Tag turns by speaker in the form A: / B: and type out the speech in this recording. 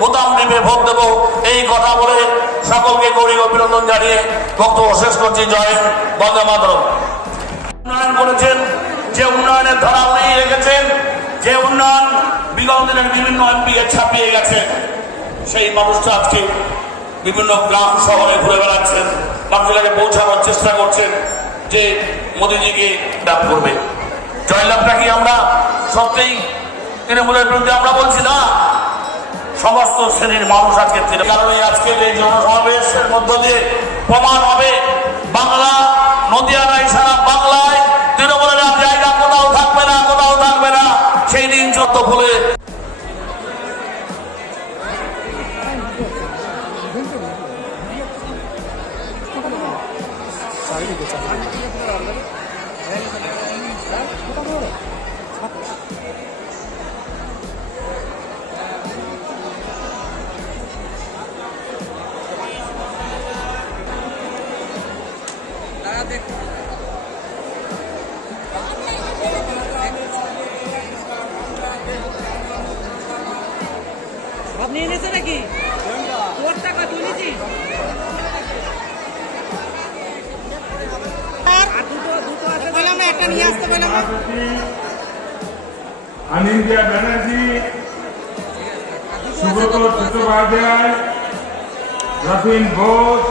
A: বোতাম টিপে ভোট দেবো। এই কথা বলে সকলকে গৌরী অভিনন্দন জানিয়ে বক্তব্য শেষ করছি। জয় বন্দে মাতরম। উন্নয়ন করেছেন, যে উন্নয়নের ধারা উনি রেখেছেন, যে উন্নয়ন বিগত দিনের বিভিন্ন এমপি ছাপিয়ে গেছে, সেই মানুষটা আজকে বিভিন্ন গ্রাম শহরে ঘুরে বেড়াচ্ছেন মানুষের পৌঁছানোর চেষ্টা করছেন যে মোদীজিকে লাভ করবে। জয়লাভটা কি আমরা সত্যিই তৃণমূলের বিরুদ্ধে আমরা বলছি না? সমস্ত শ্রেণির মানুষ আজকে কারণে আজকে এই জনসমাবেশের মধ্য দিয়ে প্রমাণ হবে। বাংলা, নদিয়া নয় সারা বাংলায় তৃণমূলের জায়গা কোথাও থাকবে না, কোথাও থাকবে না, সেই দিন চোদ্দ ফুলে
B: আপনি এনেছে নাকি? ওর টাকা তুলেছি আর দুটো দুটো আছে। বললাম একটা নিয়ে আসতে বললাম
C: অনিন্দিয়া ব্যানার্জি সুব্রত চট্টোপাধ্যায় রথিন ঘোষ